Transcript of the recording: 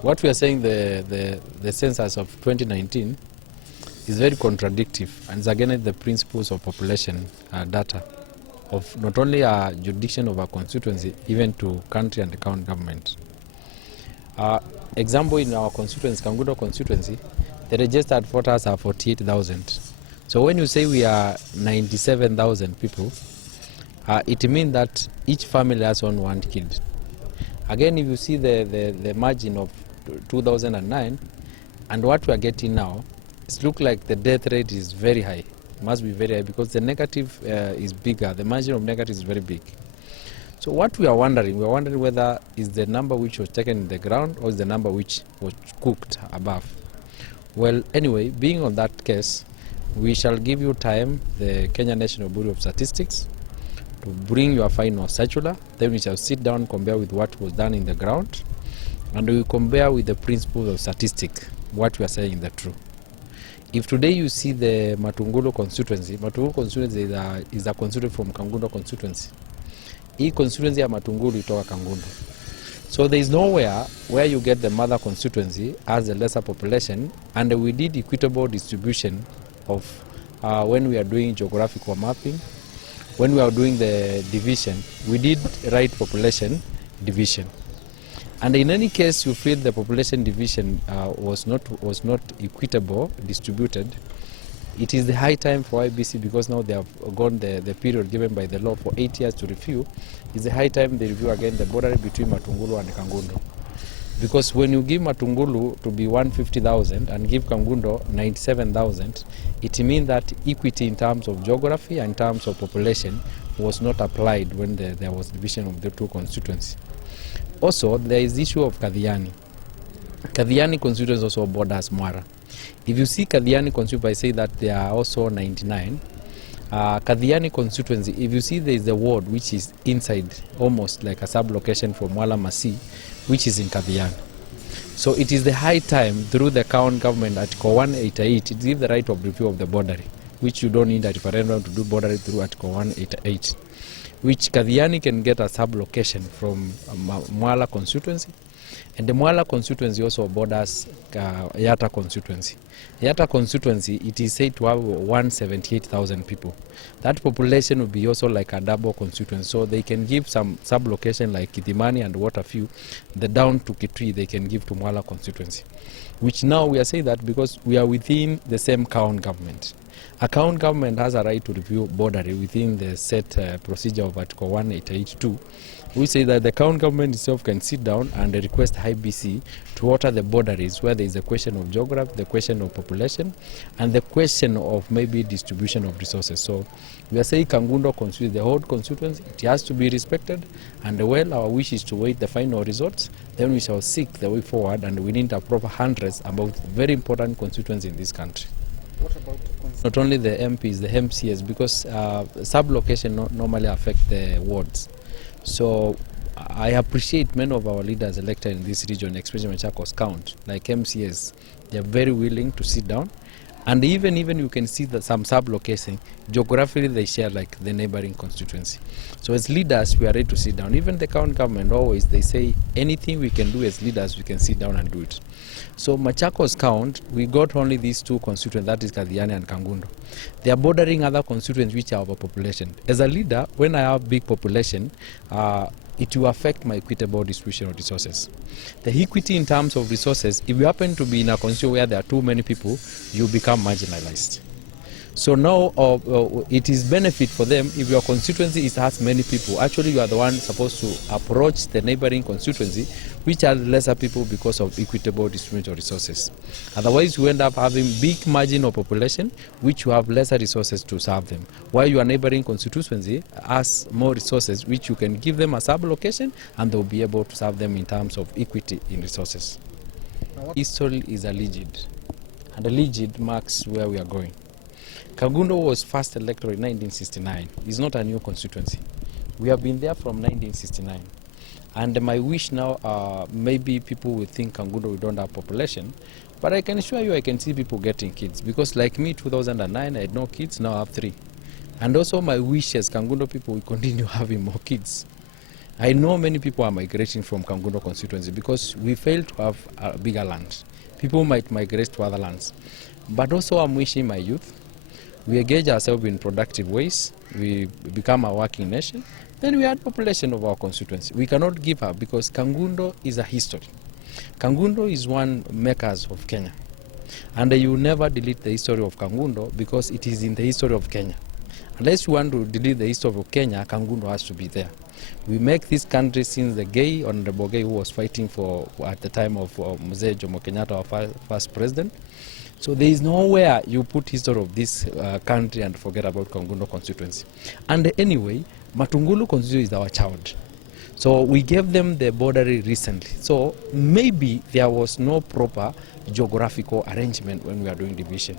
What we are saying, the census of 2019 is very contradictory and is against the principles of population data of not only a jurisdiction of a constituency, even to country and the county government. Example, in our constituency, Kangundo constituency, the registered voters are 48,000. So when you say we are 97,000 people, it means that each family has only one kid. Again, if you see the margin of 2009 and what we are getting now, it looks like the death rate is very high. It must be very high because the negative is bigger. The margin of negative is very big. So what we are wondering whether is the number which was taken in the ground or is the number which was cooked above. Well, anyway, being on that case, we shall give you time, the Kenya National Bureau of Statistics, to bring your final circular. Then we shall sit down, compare with what was done in the ground, and we will compare with the principles of statistics, what we are saying is the truth. If today you see the Matungulu constituency is a constituency from Kangundo constituency. Hii constituency ya Matungulu itoka Kangundo. So there is nowhere where you get the mother constituency as a lesser population, and we did equitable distribution of when we are doing geographical mapping, when we are doing the division, we did right population division. And in any case you feel the population division was not equitable distributed, it is the high time for IEBC, because now they have gone the period given by the law for 8 years to review. It's the high time they review again the border between Matungulu and Kangundo. Because when you give Matungulu to be 150,000 and give Kangundo 97,000, it means that equity in terms of geography and in terms of population was not applied when there was division of the two constituencies. Also, there is the issue of Kadhiani. Kadhiani constituency also borders Mwala. If you see Kadhiani constituency, I say that there are also 99. Kadhiani constituency, if you see there is a ward which is inside, almost like a sub-location from Mwala Masi, which is in Kadhiani. So it is the high time through the county government Article 188, it gives the right of review of the boundary, which you don't need a referendum to do boundary through Article 188, which Kadhiani can get a sub-location from Mwala constituency. And the Mwala constituency also borders Yatta constituency. Yatta constituency, it is said to have 178,000 people. That population will be also like a double constituency. So they can give some sub-location like Kidimani and Waterview, the down to Kitui they can give to Mwala constituency. Which now we are saying that because we are within the same county government. A county government has a right to review boundary within the set procedure of Article 188.2. We say that the county government itself can sit down and request IEBC to alter the boundaries where there is a question of geography, the question of population, and the question of maybe distribution of resources. So we are saying Kangundo constituency, the whole constituency, it has to be respected, and well, our wish is to wait the final results. Then we shall seek the way forward, and we need a proper handrest about very important constituency in this country. What about not only the MPs, the MCS, because sub-location normally affect the wards. So I appreciate many of our leaders elected in this region, especially Machakos County, like MCS. They are very willing to sit down. And even you can see that some sub-location, geographically they share like the neighboring constituency. So as leaders, we are ready to sit down. Even the county government always, they say anything we can do as leaders, we can sit down and do it. So Machakos County, we got only these two constituents, that is Kadhiani and Kangundo. They are bordering other constituents which are overpopulation. As a leader, when I have big population, it will affect my equitable distribution of resources. The equity in terms of resources, if you happen to be in a constituency where there are too many people, you become marginalized. So now it is benefit for them if your constituency has many people. Actually, you are the one supposed to approach the neighboring constituency, which has lesser people because of equitable distribution of resources. Otherwise, you end up having big margin of population, which you have lesser resources to serve them. While your neighboring constituency has more resources, which you can give them a sub-location, and they'll be able to serve them in terms of equity in resources. History is alleged, and alleged marks where we are going. Kangundo was first elected in 1969. It's not a new constituency. We have been there from 1969. And my wish now, maybe people will think Kangundo we don't have population, but I can assure you I can see people getting kids. Because like me, 2009, I had no kids, now I have 3. And also my wish as Kangundo people will continue having more kids. I know many people are migrating from Kangundo constituency because we fail to have a bigger land. People might migrate to other lands. But also I'm wishing my youth, we engage ourselves in productive ways, we become a working nation, then we add population of our constituency. We cannot give up because Kangundo is a history. Kangundo is one makers of Kenya. And you never delete the history of Kangundo because it is in the history of Kenya. Unless you want to delete the history of Kenya, Kangundo has to be there. We make this country since the gay, Honorable Gay, who was fighting for, at the time of Mzee Jomo Kenyatta, our first president. So there is nowhere you put history of this country and forget about Kangundo constituency. And anyway, Matungulu constituency is our child. So we gave them the boundary recently. So maybe there was no proper geographical arrangement when we are doing division.